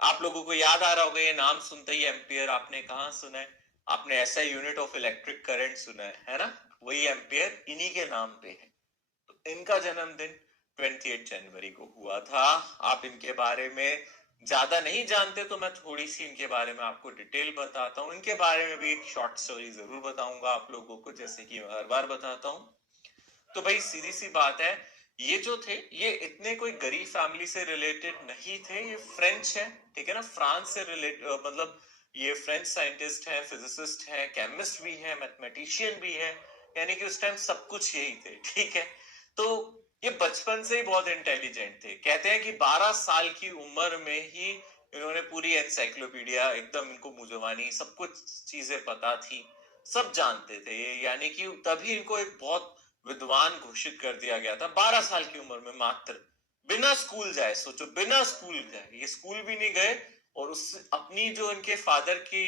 आप लोगों को याद आ रहा होगा, ये नाम सुनते ही एम्पियर आपने कहाँ सुना है? आपने ऐसा यूनिट ऑफ इलेक्ट्रिक करंट सुना है ना? वही एम्पियर इन्हीं के नाम पे है। तो इनका जन्मदिन 28 जनवरी को हुआ था। आप इनके बारे में ज्यादा नहीं जानते तो मैं थोड़ी सी इनके बारे में आपको डिटेल बताता हूँ। इनके बारे में भी एक शॉर्ट स्टोरी जरूर बताऊंगा आप लोगों को, जैसे कि मैं हर बार बताता हूँ। तो भाई सीधी सी बात है, ये जो थे ये इतने कोई गरीब फैमिली से रिलेटेड नहीं थे। ये फ्रेंच है, ठीक है ना, फ्रांस से रिलेट मतलब ये फ्रेंच साइंटिस्ट है, फिजिसिस्ट है, केमिस्ट भी है, मैथमेटिशियन भी है। यानी कि उस टाइम सब कुछ यही थे, ठीक है। तो ये बचपन से ही बहुत इंटेलिजेंट थे। कहते हैं कि 12 साल की उम्र में ही इन्होंने पूरी एनसाइक्लोपीडिया एकदम, इनको मुजवानी सब कुछ चीजें पता थी, सब जानते थे ये। यानी कि तभी इनको एक बहुत विद्वान घोषित कर दिया गया था 12 साल की उम्र में, मात्र बिना स्कूल जाए। सोचो, बिना स्कूल जाए, ये स्कूल भी नहीं गए। और उस अपनी जो इनके फादर की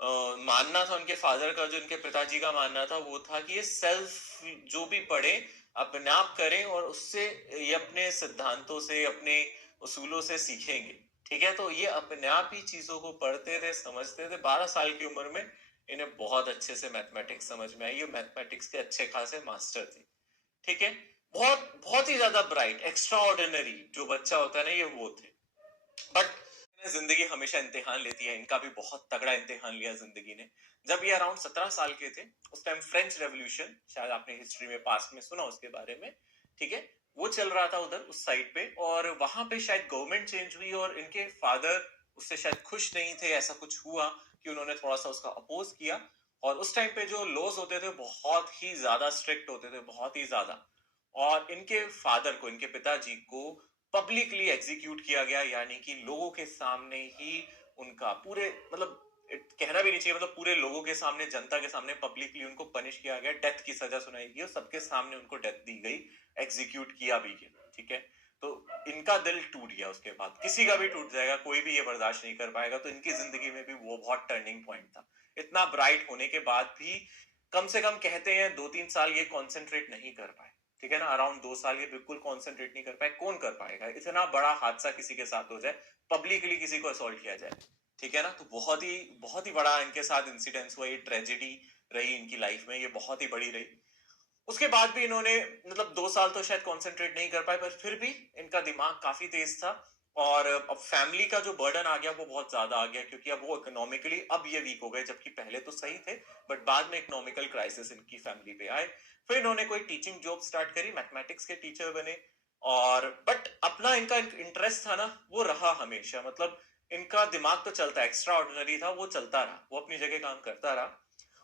मानना था, उनके फादर का जो इनके पिताजी का मानना था वो था कि ये सेल्फ जो भी पढ़े अपने आप करें और उससे ये अपने सिद्धांतों से, अपने उसूलों से सीखेंगे, ठीक है। तो ये अपने आप ही चीजों को पढ़ते थे, समझते थे। 12 साल की उम्र में इन्हें बहुत अच्छे से मैथमेटिक्स समझ में आई। ये मैथमेटिक्स के अच्छे खासे मास्टर थे, ठीक है। बहुत बहुत ही ज्यादा ब्राइट, एक्स्ट्रा ऑर्डिनरी जो बच्चा होता है ना, ये वो थे। बट जिंदगी हमेशा इम्तिहान लेती है, इनका भी बहुत तगड़ा इम्तिहान लिया जिंदगी ने। जब ये अराउंड 17 साल के थे, उस टाइम फ्रेंच रेवोल्यूशन, शायद आपने हिस्ट्री में पास्ट में सुना उसके बारे में, ठीक है, वो चल रहा था उधर उस साइड पे। और वहां पे शायद गवर्नमेंट चेंज हुई और इनके फादर उससे शायद खुश नहीं थे। ऐसा कुछ हुआ कि उन्होंने थोड़ा सा उसका अपोज किया। और उस टाइम पे जो लॉज होते थे बहुत ही ज्यादा स्ट्रिक्ट होते थे, बहुत ही ज्यादा। और इनके फादर को, इनके पिताजी को पब्लिकली एग्जीक्यूट किया गया। यानी कि लोगों के सामने ही उनका, पूरे मतलब कहना भी नहीं चाहिए, मतलब पूरे लोगों के सामने, जनता के सामने पब्लिकली उनको पनिश किया गया, डेथ की सजा सुनाई गई और सबके सामने उनको डेथ दी गई, एग्जीक्यूट किया भी गया, ठीक है। तो इनका दिल टूट गया। उसके बाद किसी का भी टूट जाएगा, कोई भी ये बर्दाश्त नहीं कर पाएगा। तो इनकी जिंदगी में भी वो बहुत टर्निंग पॉइंट था। इतना ब्राइट होने के बाद भी कम से कम कहते हैं 2-3 साल ये कॉन्सेंट्रेट नहीं कर पाए, ठीक है ना। अराउंड 2 साल ये बिल्कुल कॉन्सेंट्रेट नहीं कर पाए। कौन कर पाएगा? इतना बड़ा हादसा किसी के साथ हो जाए, पब्लिकली किसी को असॉल्ट किया जाए, ठीक है ना। तो बहुत ही बड़ा इनके साथ इंसिडेंस हुआ। ये ट्रेजेडी रही इनकी लाइफ में, ये बहुत ही बड़ी रही। उसके बाद भी इन्होंने मतलब 2 साल तो शायद कॉन्सेंट्रेट नहीं कर पाए, पर फिर भी इनका दिमाग काफी तेज था। और अब फैमिली का जो बर्डन आ गया वो बहुत ज्यादा आ गया, क्योंकि अब वो इकोनॉमिकली अब ये वीक हो गए, जबकि पहले तो सही थे। बट बाद में इकोनॉमिकल क्राइसिस इनकी फैमिली पे आए। फिर इन्होंने कोई टीचिंग जॉब स्टार्ट करी, मैथमेटिक्स के टीचर बने। और बट अपना इनका इंटरेस्ट था ना, वो रहा हमेशा। मतलब इनका दिमाग तो चलता, एक्स्ट्रा ऑर्डिनरी था, वो चलता रहा, वो अपनी जगह काम करता रहा।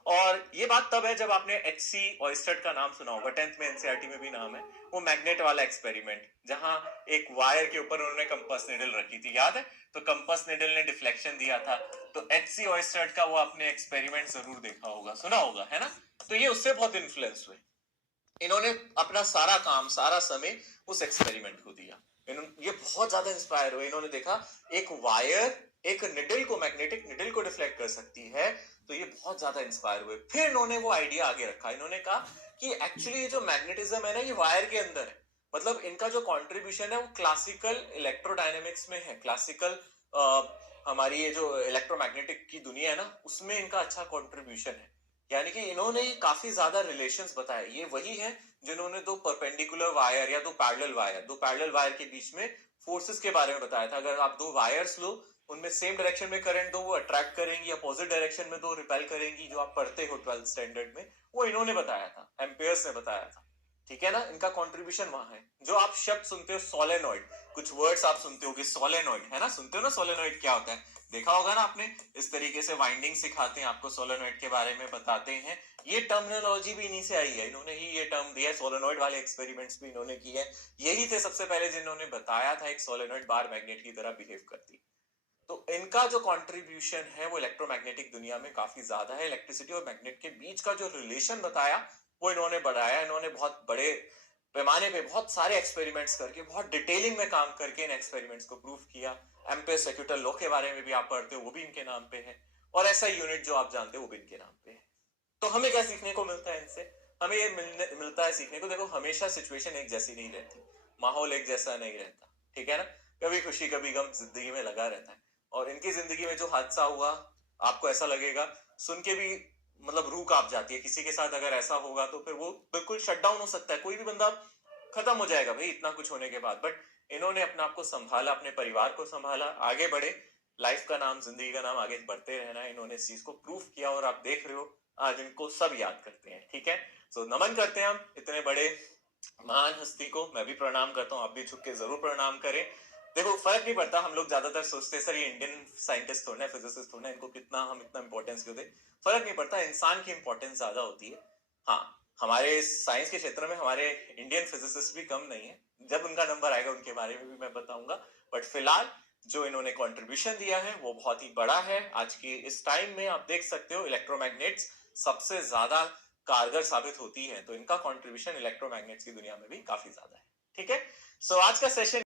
और ये बात तब है जब आपने एच सी ऑयस्टर्ड का नाम सुना होगा, 10th में एनसीईआरटी में भी नाम है। वो मैग्नेट वाला एक्सपेरिमेंट, जहां एक वायर के ऊपर उन्होंने कंपास निडल रखी थी, याद है? तो कंपास निडल ने डिफ्लेक्शन दिया था। तो एच सी ऑयस्टर्ड का वो आपने एक्सपेरिमेंट जरूर देखा होगा, सुना होगा, है ना। तो ये उससे बहुत इन्फ्लुएंस हुए। इन्होंने अपना सारा काम, सारा समय उस एक्सपेरिमेंट को दिया। ये बहुत ज्यादा इंस्पायर हुए। इन्होंने देखा एक वायर एक निडल को, मैग्नेटिक निडल को डिफ्लेक्ट कर सकती है। तो ये बहुत ज्यादा इंस्पायर हुए। फिर इन्होंने वो आइडिया आगे रखा। इन्होंने कहा कि एक्चुअली ये जो मैग्नेटिज्म है ना, ये वायर के अंदर है। मतलब इनका जो कंट्रीब्यूशन है वो क्लासिकल इलेक्ट्रोडायनेमिक्स में है। क्लासिकल हमारी ये जो इलेक्ट्रोमैग्नेटिक की दुनिया है ना, उसमें इनका अच्छा कंट्रीब्यूशन है। यानी कि इन्होंने काफी ज्यादा रिलेशंस बताए। ये वही है जिन्होंने दो परपेंडिकुलर वायर या दो पैरेलल वायर के बीच में फोर्सेस के बारे में बताया था। अगर आप दो वायर्स लो, उनमें सेम डायरेक्शन में करंट दो, वो अट्रैक्ट करेंगी, अपोजिट डायरेक्शन में दो रिपेल करेंगी, जो आप पढ़ते हो 12th स्टैंडर्ड में। वो इन्होंने बताया था, एम्पियर्स ने बताया था, ठीक है ना। इनका कंट्रीब्यूशन वहां है। जो आप शब्द सुनते हो सोलेनॉइड, कुछ वर्ड्स आप सुनते हो कि सोलेनॉइड, है ना, सुनते हो ना सोलेनॉइड क्या होता है, देखा होगा ना आपने। इस तरीके से वाइंडिंग सिखाते हैं आपको, सोलेनॉइड के बारे में बताते हैं। ये टर्मिनोलॉजी भी इन्हीं से आई है, इन्होंने ही ये टर्म दिया है। सोलेनॉइड वाले एक्सपेरिमेंट्स भी इन्होंने किए हैं। यही थे सबसे पहले जिन्होंने बताया था एक सोलेनॉइड बार मैग्नेट की तरह बिहेव करती। तो इनका जो कंट्रीब्यूशन है वो इलेक्ट्रोमैग्नेटिक दुनिया में काफी ज्यादा है। इलेक्ट्रिसिटी और मैग्नेट के बीच का जो रिलेशन बताया वो इन्होंने बढ़ाया। इन्होंने बहुत बड़े पैमाने पे बहुत सारे एक्सपेरिमेंट्स करके, बहुत डिटेलिंग में काम करके इन एक्सपेरिमेंट्स को प्रूव किया। एम्पेयर सर्क्यूटल लॉ के बारे में भी आप पढ़ते हो, वो भी इनके नाम पे है। और ऐसा यूनिट जो आप जानते हो वो भी इनके नाम पे है। तो हमें क्या सीखने को मिलता है इनसे? हमें ये मिलता है सीखने को। देखो, हमेशा सिचुएशन एक जैसी नहीं रहती, माहौल एक जैसा नहीं रहता, ठीक है ना। कभी खुशी कभी गम जिंदगी में लगा रहता है। और इनकी जिंदगी में जो हादसा हुआ, आपको ऐसा लगेगा सुन के भी, मतलब रूह कांप जाती है। किसी के साथ अगर ऐसा होगा तो फिर वो बिल्कुल शट डाउन हो सकता है, कोई भी बंदा खत्म हो जाएगा भाई इतना कुछ होने के बाद। बट इन्होंने अपने आप को संभाला, अपने परिवार को संभाला, आगे बढ़े। लाइफ का नाम, जिंदगी का नाम आगे बढ़ते रहना है। इन्होंने इस चीज को प्रूफ किया और आप देख रहे हो आज इनको सब याद करते हैं। ठीक है, सो नमन करते हैं हम इतने बड़े महान हस्ती को। मैं भी प्रणाम करता हूँ, आप भी झुक के जरूर प्रणाम करें। देखो फर्क नहीं पड़ता, हम लोग ज्यादातर सोचते हैं सर ये इंडियन साइंटिस्ट थोड़ा, फिजिसिस्ट थोड़ा, इनको कितना हम इतना इंपॉर्टेंस क्यों दें। फर्क नहीं पड़ता, इंसान की इंपॉर्टेंस ज्यादा होती है। हाँ, हमारे साइंस के क्षेत्र में हमारे इंडियन फिजिसिस्ट भी कम नहीं है। जब उनका नंबर आएगा उनके बारे में भी मैं बताऊंगा। बट फिलहाल जो इन्होंने कंट्रीब्यूशन दिया है वो बहुत ही बड़ा है। आज की इस टाइम में आप देख सकते हो इलेक्ट्रोमैग्नेट्स सबसे ज्यादा कारगर साबित होती है, तो इनका कंट्रीब्यूशन इलेक्ट्रोमैग्नेट्स की दुनिया में भी काफी ज्यादा है। ठीक है, सो आज का सेशन